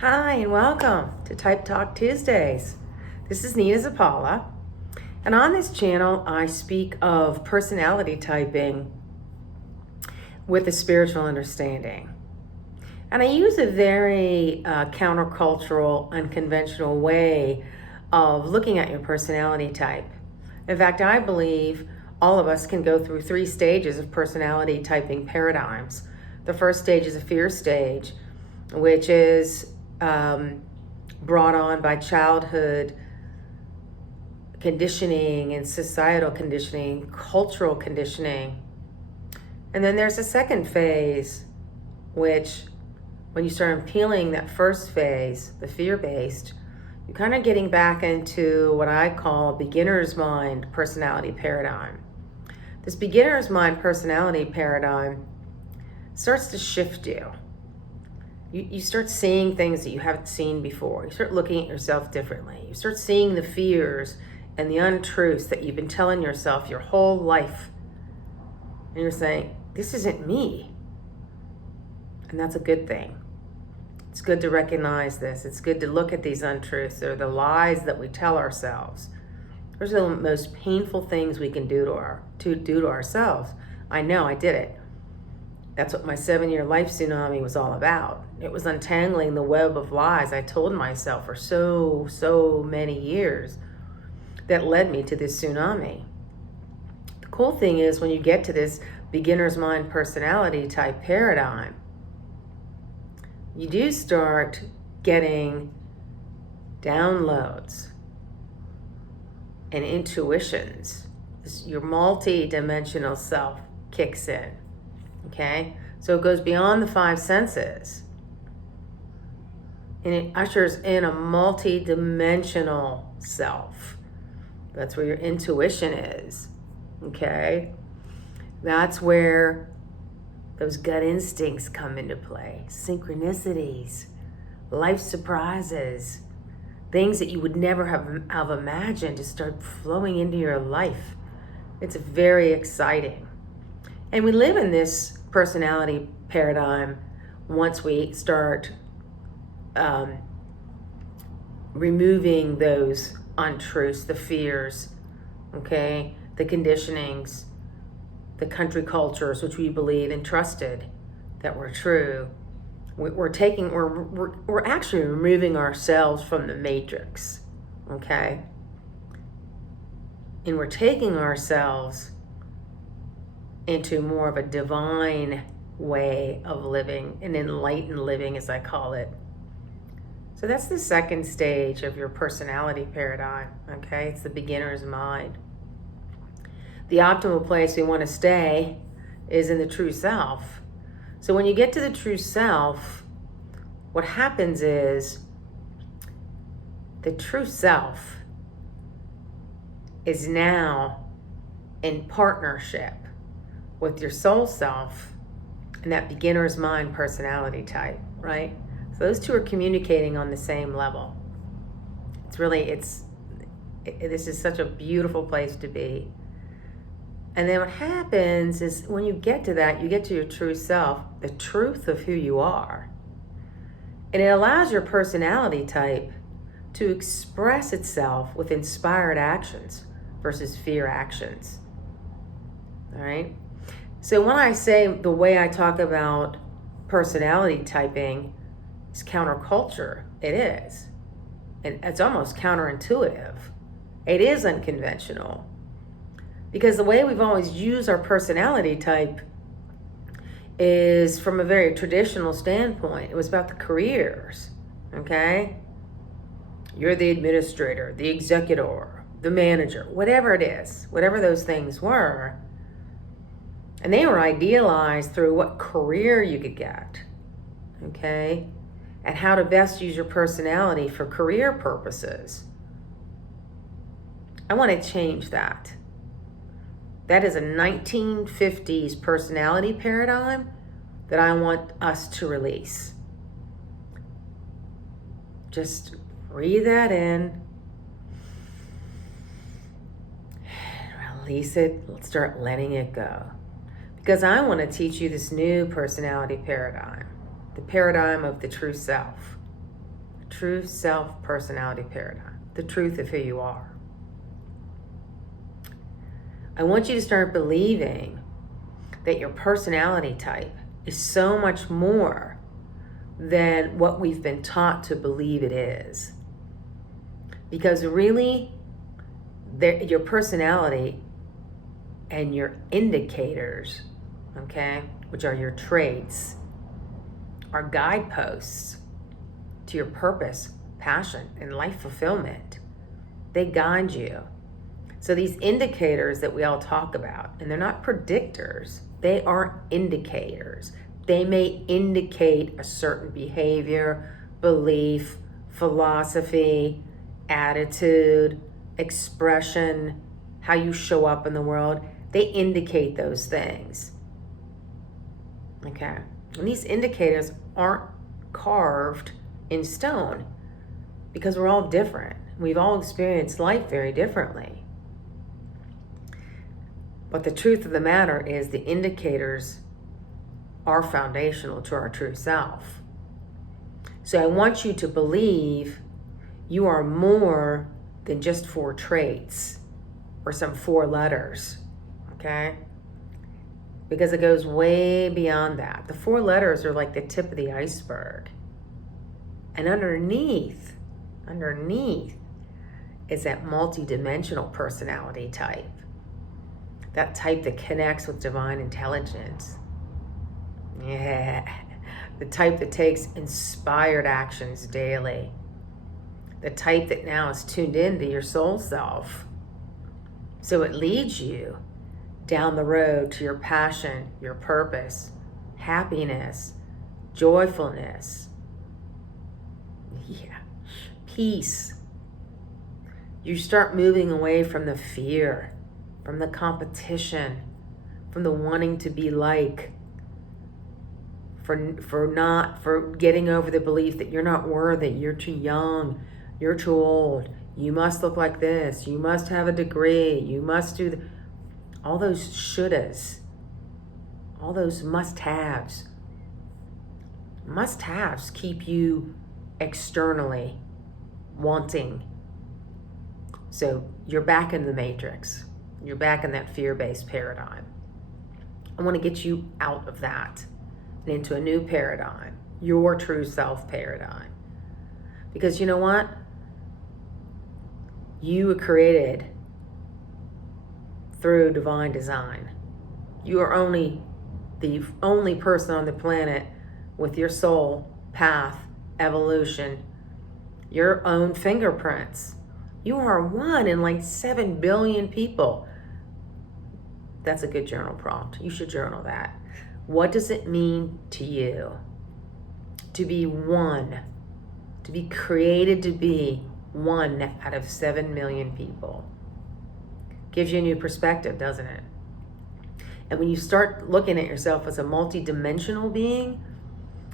Hi, and welcome to Type Talk Tuesdays. This is Nina Zapala, and on this channel, I speak of personality typing with a spiritual understanding. And I use a very countercultural, unconventional way of looking at your personality type. In fact, I believe all of us can go through 3 stages of personality typing paradigms. The first stage is a fear stage, which is brought on by childhood conditioning and societal conditioning, cultural conditioning. And then there's a second phase, which when you start peeling that first phase, the fear-based, you're kind of getting back into what I call beginner's mind personality paradigm. This beginner's mind personality paradigm starts to shift you. You start seeing things that you haven't seen before. You start looking at yourself differently. You start seeing the fears and the untruths that you've been telling yourself your whole life. And you're saying, this isn't me. And that's a good thing. It's good to recognize this. It's good to look at these untruths. They're the lies that we tell ourselves. Those are the most painful things we can do to ourselves. I know, I did it. That's what my 7-year life tsunami was all about. It was untangling the web of lies I told myself for so many years that led me to this tsunami. The cool thing is when you get to this beginner's mind personality type paradigm, you do start getting downloads and intuitions. Your multi-dimensional self kicks in. Okay, so it goes beyond the 5 senses and it ushers in a multi-dimensional self. That's where your intuition is. Okay, that's where those gut instincts come into play, synchronicities, life surprises, things that you would never have imagined to start flowing into your life. It's very exciting. And we live in this personality paradigm once we start removing those untruths, the fears, okay, the conditionings, the country cultures which we believe and trusted that were true. We're actually removing ourselves from the matrix, okay, and we're taking ourselves into more of a divine way of living, an enlightened living, as I call it. So that's the second stage of your personality paradigm, okay? It's the beginner's mind. The optimal place we want to stay is in the true self. So when you get to the true self, what happens is the true self is now in partnership with your soul self and that beginner's mind personality type, right? So those two are communicating on the same level. This is such a beautiful place to be. And then what happens is when you get to that, you get to your true self, the truth of who you are. And it allows your personality type to express itself with inspired actions versus fear actions. All right? So when I say the way I talk about personality typing is counterculture, it is. And it's almost counterintuitive. It is unconventional. Because the way we've always used our personality type is from a very traditional standpoint. It was about the careers, okay? You're the administrator, the executor, the manager, whatever it is, whatever those things were. And they were idealized through what career you could get, okay? And how to best use your personality for career purposes. I want to change that. That is a 1950s personality paradigm that I want us to release. Just breathe that in. Release it. Let's start letting it go. Because I want to teach you this new personality paradigm, the paradigm of the true self. true self personality paradigm, the truth of who you are. I want you to start believing that your personality type is so much more than what we've been taught to believe it is. Because really, your personality and your indicators, okay, which are your traits, are guideposts to your purpose, passion, and life fulfillment. They guide you. So these indicators that we all talk about, and they're not predictors, they are indicators. They may indicate a certain behavior, belief, philosophy, attitude, expression, how you show up in the world. They indicate those things. Okay? And these indicators aren't carved in stone because we're all different. We've all experienced life very differently. But the truth of the matter is the indicators are foundational to our true self. So I want you to believe you are more than just 4 traits or some 4 letters, okay? Because it goes way beyond that. The 4 letters are like the tip of the iceberg. And underneath is that multidimensional personality type. That type that connects with divine intelligence. Yeah. The type that takes inspired actions daily. The type that now is tuned into your soul self. So it leads you down the road to your passion, your purpose, happiness, joyfulness, peace. You start moving away from the fear, from the competition, from the wanting to be like, for getting over the belief that you're not worthy, you're too young, you're too old, you must look like this, you must have a degree, you must do all those shouldas, all those must-haves. Must-haves keep you externally wanting. So you're back in the matrix. You're back in that fear-based paradigm. I want to get you out of that and into a new paradigm, your true self paradigm. Because you know what? You were created through divine design. You are the only person on the planet with your soul, path, evolution, your own fingerprints. You are one in like 7 billion people. That's a good journal prompt. You should journal that. What does it mean to you to be one, to be created to be one out of 7 million people? Gives you a new perspective, doesn't it? And when you start looking at yourself as a multidimensional being,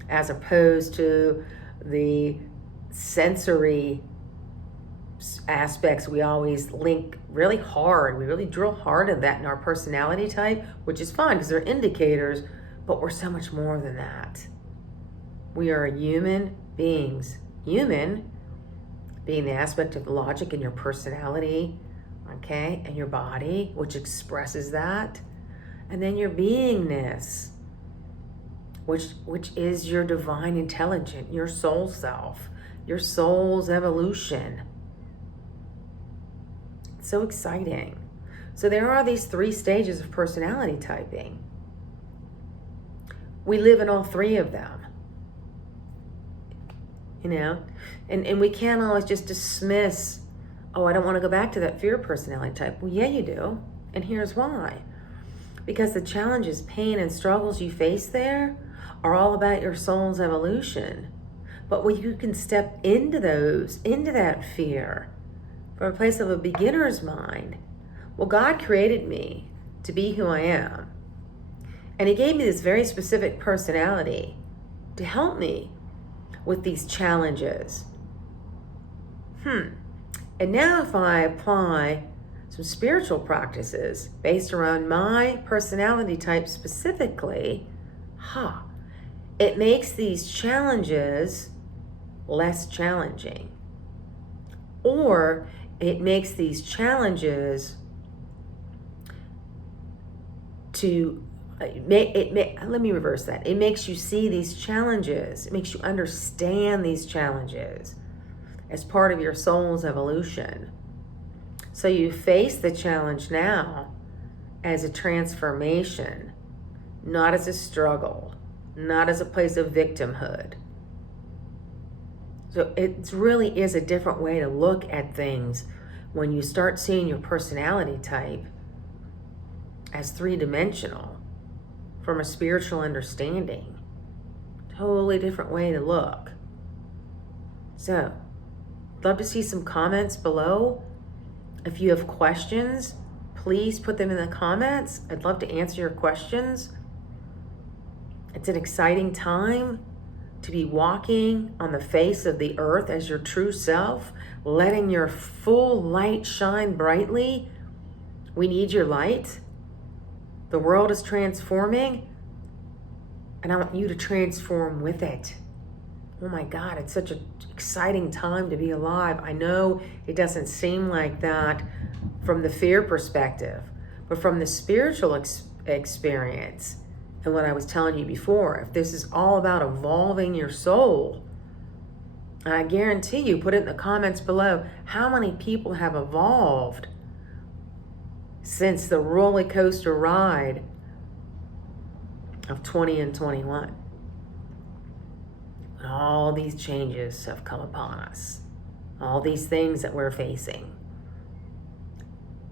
as opposed to the sensory aspects we always link really hard, we really drill hard at that in our personality type, which is fine because they're indicators, but we're so much more than that. We are human beings. Human being the aspect of logic in your personality, okay, and your body, which expresses that. And then your beingness, which is your divine intelligence, your soul self, your soul's evolution. It's so exciting. So there are these 3 stages of personality typing. We live in all 3 of them. You know? And we can't always just dismiss, oh, I don't want to go back to that fear personality type. Well, yeah, you do. And here's why. Because the challenges, pain, and struggles you face there are all about your soul's evolution. But when you can step into that fear, from a place of a beginner's mind, well, God created me to be who I am. And He gave me this very specific personality to help me with these challenges. And now if I apply some spiritual practices based around my personality type specifically, it makes these challenges less challenging. Or it makes these challenges let me reverse that. It makes you see these challenges. It makes you understand these challenges as part of your soul's evolution. So you face the challenge now as a transformation, not as a struggle, not as a place of victimhood. So it really is a different way to look at things when you start seeing your personality type as three-dimensional from a spiritual understanding. Totally different way to look. So, love to see some comments below. If you have questions, please put them in the comments. I'd love to answer your questions. It's an exciting time to be walking on the face of the earth as your true self, letting your full light shine brightly. We need your light. The world is transforming, and I want you to transform with it. Oh my God, it's such an exciting time to be alive. I know it doesn't seem like that from the fear perspective, but from the spiritual experience, and what I was telling you before, if this is all about evolving your soul, and I guarantee you, put it in the comments below, how many people have evolved since the roller coaster ride of 20 and 21. All these changes have come upon us. All these things that we're facing.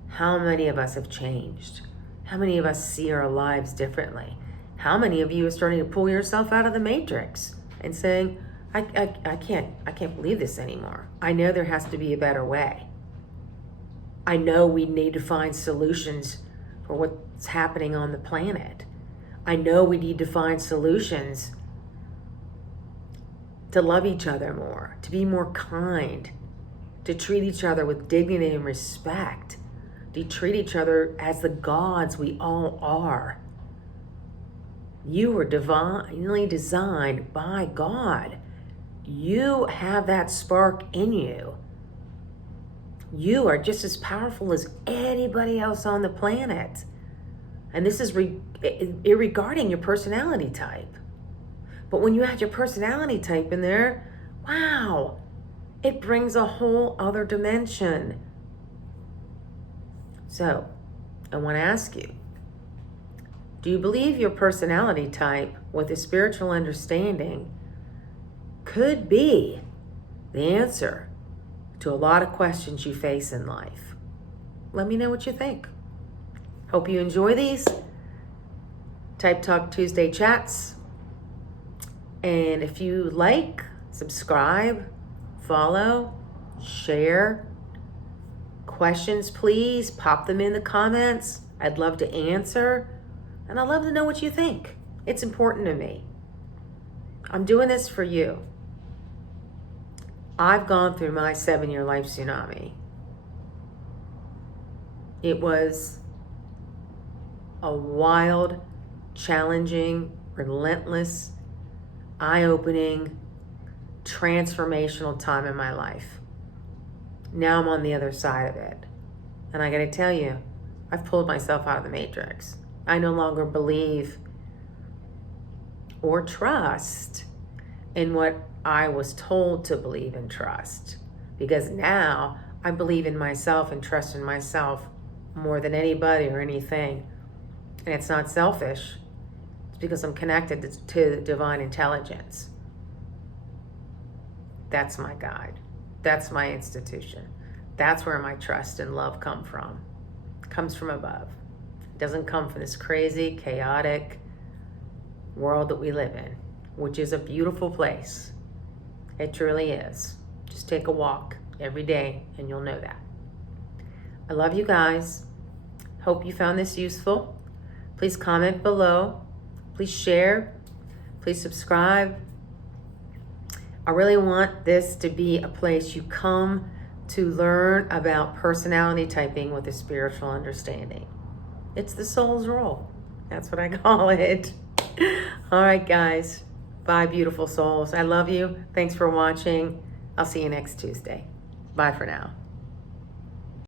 How many of us have changed? How many of us see our lives differently? How many of you are starting to pull yourself out of the matrix and saying, I can't believe this anymore. I know there has to be a better way. I know we need to find solutions for what's happening on the planet. I know we need to find solutions to love each other more, to be more kind, to treat each other with dignity and respect, to treat each other as the gods we all are. You were divinely designed by God. You have that spark in you. You are just as powerful as anybody else on the planet. And this is regarding your personality type. But when you add your personality type in there, wow, it brings a whole other dimension. So, I want to ask you, do you believe your personality type with a spiritual understanding could be the answer to a lot of questions you face in life? Let me know what you think. Hope you enjoy these Type Talk Tuesday chats. And if you like, subscribe, follow, share. Questions, please pop them in the comments. I'd love to answer. And I'd love to know what you think. It's important to me. I'm doing this for you. I've gone through my 7-year life tsunami. It was a wild, challenging, relentless, eye-opening, transformational time in my life. Now I'm on the other side of it. And I gotta tell you, I've pulled myself out of the matrix. I no longer believe or trust in what I was told to believe and trust. Because now I believe in myself and trust in myself more than anybody or anything. And it's not selfish. It's because I'm connected to divine intelligence. That's my guide. That's my institution. That's where my trust and love come from. It comes from above. It doesn't come from this crazy, chaotic world that we live in, which is a beautiful place. It truly is. Just take a walk every day and you'll know that. I love you guys. Hope you found this useful. Please comment below. Please share. Please subscribe. I really want this to be a place you come to learn about personality typing with a spiritual understanding. It's the soul's role. That's what I call it. All right, guys. 5 beautiful souls. I love you. Thanks for watching. I'll see you next Tuesday. Bye for now.